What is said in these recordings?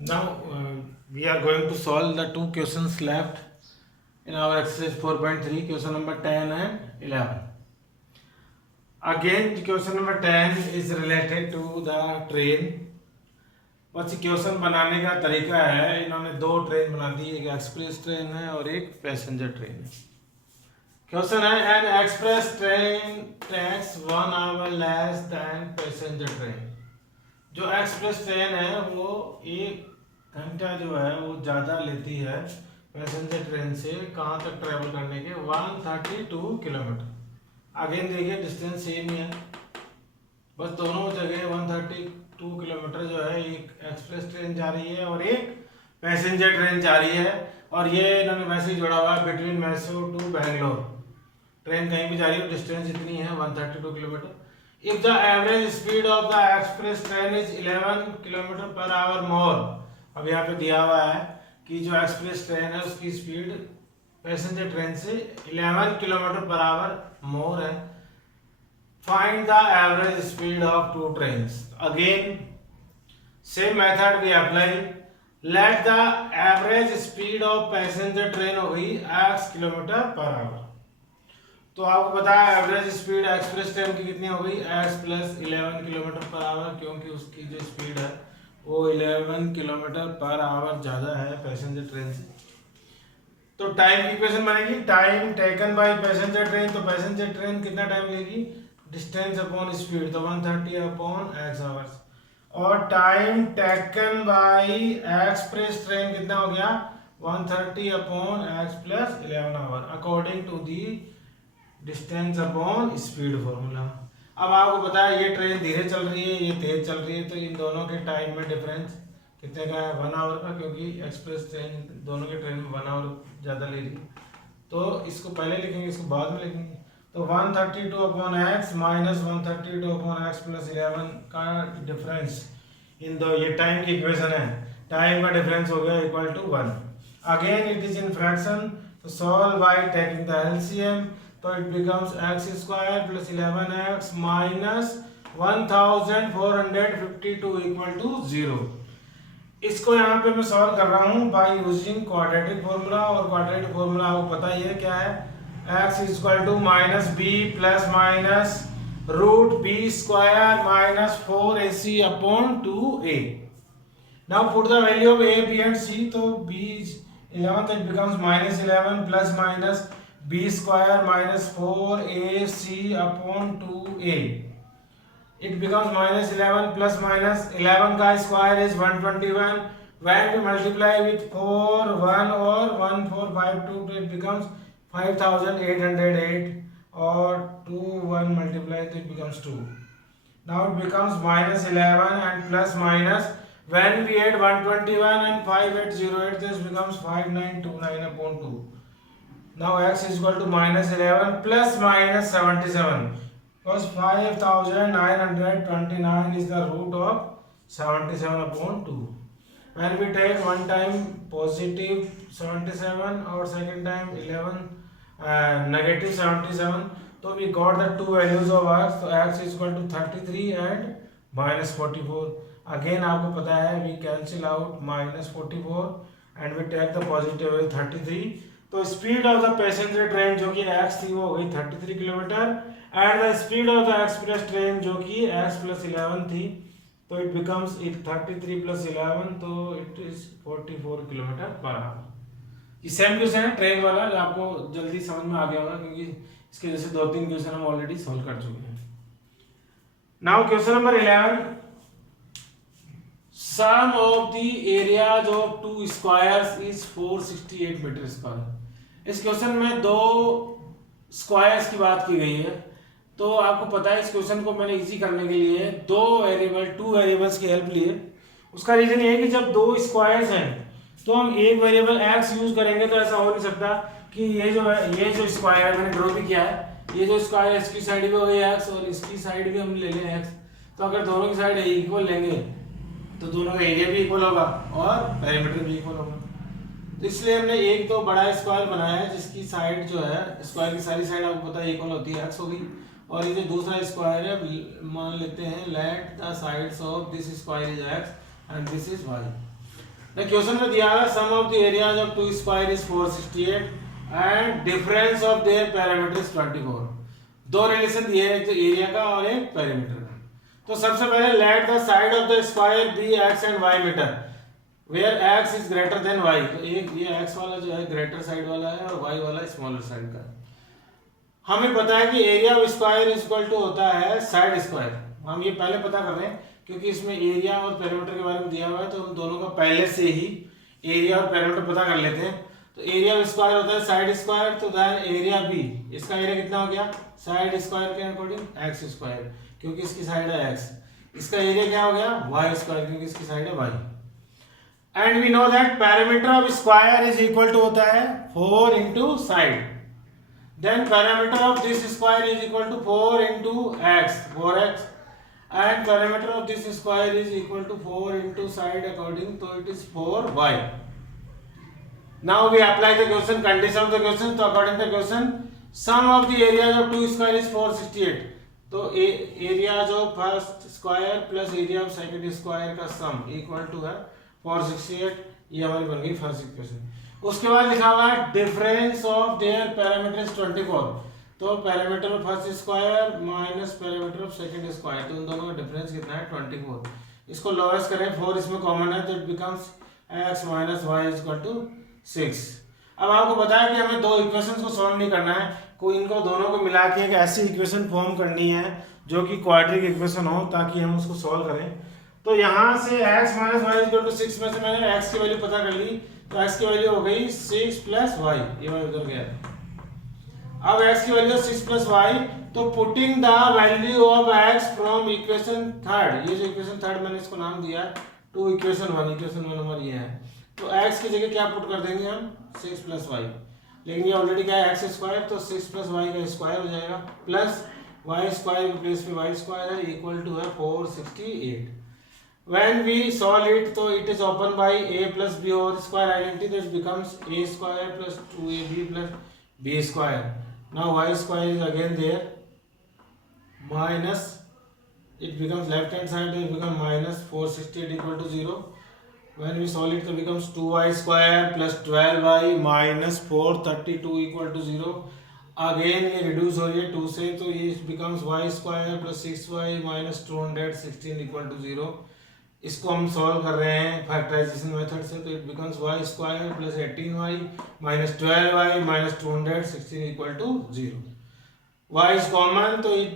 Now we are going to solve the two questions left in our exercise 4.3, question number 10 and 11. Again, the question number 10 is related to the train. बस question बनाने का तरीका है, इन्होंने दो train बना दी, एक एक्सप्रेस ट्रेन है और एक पैसेंजर ट्रेन है. क्वेश्चन है an express train takes 1 hour less than passenger train. जो एक्सप्रेस ट्रेन है वो 1 घंटा जो है वो ज़्यादा लेती है पैसेंजर ट्रेन से. कहाँ तक ट्रेवल करने के? 132 किलोमीटर. अगेन देखिए डिस्टेंस सेम ही है, बस दोनों जगह 132 किलोमीटर जो है एक एक्सप्रेस ट्रेन जा रही है और एक पैसेंजर ट्रेन जा रही है. और ये इन्होंने वैसे ही जोड़ा हुआ है between Mysore to Bangalore. Train कहीं भी जा रही है, डिस्टेंस इतनी है 132 kilometre. If the average speed of the express train is 11 kilometre per hour more. अब यहाँ पे दिया हुआ है कि जो एक्सप्रेस ट्रेन है उसकी स्पीड पैसेंजर ट्रेन से 11 किलोमीटर पर आवर मोर है. Find the average speed of two trains. Again same method we apply. Let the average speed of passenger train हो गई x किलोमीटर पर आवर. तो आपको पता है एवरेज स्पीड एक्सप्रेस ट्रेन की कितनी हो गई? x plus 11 kilometre per our, क्योंकि उसकी जो स्पीड है वो 11 किलोमीटर पर आवर ज़्यादा है पैसेंजर ट्रेन से. तो टाइम की इक्वेशन बनेगी time taken by passenger train. तो पैसेंजर ट्रेन कितना टाइम लेगी? डिस्टेंस अपॉन स्पीड, तो 130 अपॉन x आवर्स. और time taken by express train कितना हो गया? 130 upon x plus 11 hour according to the distance upon speed formula. अब आपको पता है ये ट्रेन धीरे चल रही है, ये तेज चल रही है, तो इन दोनों के टाइम में डिफरेंस कितने का है? 1 आवर का, क्योंकि एक्सप्रेस ट्रेन दोनों के ट्रेन में 1 आवर ज़्यादा ले रही है. तो इसको पहले लिखेंगे, इसको बाद में लिखेंगे. तो 132 upon x minus 132 upon x plus 11 का डिफरेंस इन दो, ये टाइम की इक्वेशन है, टाइम का डिफरेंस हो गया equal to 1. Again it is in fraction, तो solve by taking the LCM. तो it becomes X square plus 11x minus 1452 equal to 0. इसको यहाँ पे मैं सॉल्व कर रहा हूँ बाय यूजिंग क्वाड्रेटिक फॉर्मूला. और क्वाड्रेटिक फॉर्मूला आपको पता ही है क्या है? x equal to minus B plus minus root B square minus 4ac upon 2a. Now put the value of a, b and c. तो b is 11, तो it becomes minus 11 plus minus b square minus 4ac upon 2a. It becomes minus 11 plus minus 11 का square is 121. When we multiply with 4 1 और 1452 तो it becomes 5808 और 2 1 multiply तो it becomes 2. Now it becomes minus 11 and plus minus when we add 121 and 5808 this becomes 5929 upon 2. Now x is equal to minus 11 plus minus 77, because 5929 is the root of 77 upon 2. When we take one time positive 77 or second time 11 negative 77, so we got the two values of x. So x is equal to 33 and minus 44. Again आपको पता है we cancel out minus 44 and we take the positive value 33. तो speed of the passenger train जो कि x थी वो हो गई 33 kilometre and the speed of the express train जो कि x प्लस 11 थी, तो इट बिकम्स 33 प्लस 11 तो it is 44 kilometre per our. ये सेम क्वेश्चन है ट्रेन वाला, जो आपको जल्दी समझ में आ गया होगा क्योंकि इसके जैसे 2-3 क्वेश्चन हम ऑलरेडी सॉल्व कर चुके हैं. Now question number 11. Sum of the areas of two squares is 468 metre square. इस क्वेश्चन में दो स्क्वायर्स की बात की गई है. तो आपको पता है इस क्वेश्चन को मैंने इजी करने के लिए टू वेरिएबल्स की हेल्प ली है. उसका रीजन ये है कि जब दो स्क्वायर्स हैं तो हम एक वेरिएबल x यूज करेंगे तो ऐसा हो नहीं सकता कि ये जो स्क्वायर मैंने ड्रॉ भी किया है, ये जो स्क्वायर इसकी साइड भी हो गई x और इसकी साइड भी हम ले लें x. तो अगर दोनों की साइड इक्वल लेंगे तो दोनों का एरिया भी इक्वल होगा और पेरीमीटर भी इक्वल होगा. तो इसलिए हमने एक तो बड़ा स्क्वायर बनाया है जिसकी साइड जो है स्क्वायर की सारी साइड आपको पता है इक्वल होती है, x होगी. और ये जो दूसरा स्क्वायर है मान लेते हैं let the sides of this square is x and this is y. ना क्वेश्चन में दिया है sum of the areas of two square is 468 and difference of their parameter is 24। दो रिलेशन दिए हैं, एक तो एरिया का और एक पैरामीटर का। तो सबसे पहले let the side of the square be x and y metre where x is greater than y. तो एक ये एक्स वाला जो है ग्रेटर साइड वाला है और वाई वाला स्मॉलर साइड का। हमें पता है कि area of square is equal to होता है साइड स्क्वायर। हम ये पहले पता कर रहे हैं क्योंकि इसमें एरिया और पैरामीटर के बारे में दिया हुआ है, तो हम दोनों का पहले से ही एरिया और पैरामीटर पता कर लेते हैं। तो एरिया ऑफ स्क्वायर होता है साइड स्क्वायर, तो देन एरिया बी, इसका एरिया कितना हो गया साइड स्क्वायर के अकॉर्डिंग एक्स स्क्वायर क्योंकि इसकी साइड है एक्स। इसका एरिया क्या हो गया वाई स्क्वायर क्योंकि इसकी साइड है y. And we know that parameter of square is equal to होता है 4 into side. Then parameter of this square is equal to 4 into x, 4x, and parameter of this square is equal to 4 into side according, so it is 4y. Now we apply the question, condition of the question. So according to the question, sum of the areas of two square is 468. तो areas of first square plus area of second square का sum equal to है 468। ये हमारी बन गई first equation. उसके बाद लिखा हुआ है डिफरेंस ऑफ देयर पैरामीटर 24। तो parameter of first square minus parameter of second square, तो उन दोनों का डिफरेंस कितना है 24। इसको लोअर्स करें, 4 इसमें कॉमन है तो it becomes x minus y is equal to 6। अब आपको बताया कि हमें दो इक्वेशंस को सॉल्व नहीं करना है, कोई इनको दोनों को मिला के एक ऐसी इक्वेशन फॉर्म करनी है जो कि क्वाड्रिक इक्वेशन हो ताकि हम उसको सॉल्व करें। तो यहाँ से x minus y equal to 6 में से मैंने x की वैल्यू पता कर ली, तो x की वैल्यू हो गई 6 प्लस वाई, ये वाई उधर गया। अब x की वैल्यू 6 प्लस वाई, तो putting the value of x from equation third, ये जो इक्वेशन थर्ड मैंने इसको नाम दिया to equation one, equation one हमारी ये है। तो x की जगह क्या पुट कर देंगे हम 6 प्लस वाई, लेकिन ये ऑलरेडी क्या है एक्स स्क्वायर, तो 6 प्लस वाई का स्क्वायर हो जाएगा प्लस वाई स्क्वायर के प्लेस पे वाई स्क्वायर है इक्वल टू है 468। When we solve it, so it is open by a plus b over square identity, that becomes a square plus 2ab plus b square. Now y square is again there, minus, it becomes left hand side, it becomes minus 468 equal to 0. When we solve it, so it becomes 2y square plus 12y minus 432 equal to 0. Again ये reduce हो रही है 2 से, तो ये becomes y square plus 6y minus 216 equal to 0. इसको हम solve कर रहे हैं फैक्टराइजेशन मेथड से, तो it becomes Y square plus 18y minus 12y minus 216 equal to 0। y is common, तो it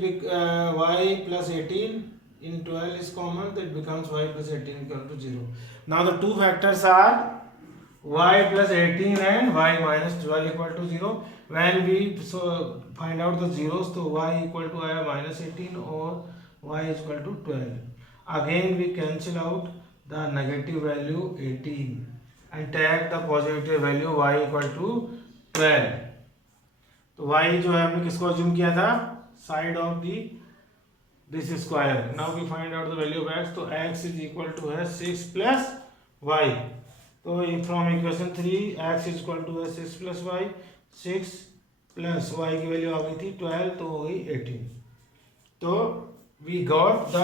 y plus 18 in 12 is common, तो it becomes y plus 18 equal to 0। Now the two factors are y plus 18 and y minus 12 equal to 0। When we find out the zeros, तो y equal to आया minus 18 और y is equal to 12। Again we cancel out the negative value 18 and take the positive value y equal to 12। तो y जो है हमने किसको assume किया था side of the this square. Now we find out the value of x, तो x is equal to है 6 plus y। तो from equation 3 x is equal to है 6 प्लस y, 6 प्लस y की वैल्यू आ गई थी 12, तो हो गई 18। तो we got the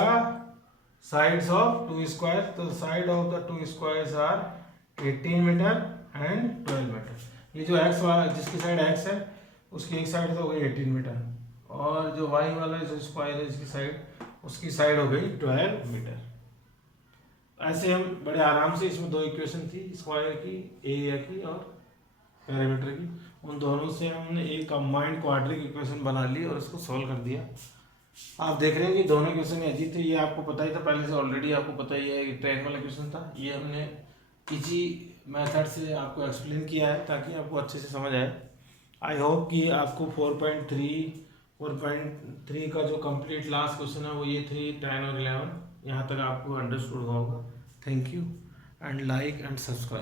sides of two squares, तो side of the two squares are 18 metre and 12 metre. ये जो x वाला जिसकी साइड x है उसकी एक साइड तो हो गई 18 मीटर, और जो y वाला जो स्क्वायर है इसकी साइड उसकी साइड हो गई 12 मीटर। ऐसे हम बड़े आराम से, इसमें दो इक्वेशन थी स्क्वायर की, एरिया की और पैरामीटर की, उन दोनों से हमने एक कंबाइंड क्वाड्रिक इक्वेशन बना ली और उसको सॉल्व कर दिया। आप देख रहे हैं कि दोनों क्वेश्चन अजीब थे, ये आपको पता ही था पहले से, ऑलरेडी आपको पता ही है ट्रेन वाला क्वेश्चन था, ये हमने इजी मेथड से आपको एक्सप्लेन किया है ताकि आपको अच्छे से समझ आए। आई होप कि आपको 4.3 का जो कंप्लीट लास्ट क्वेश्चन है वो ये 3, 10 और 11 यहाँ तक आपको अंडरस्टूड होगा। Thank you and like and subscribe.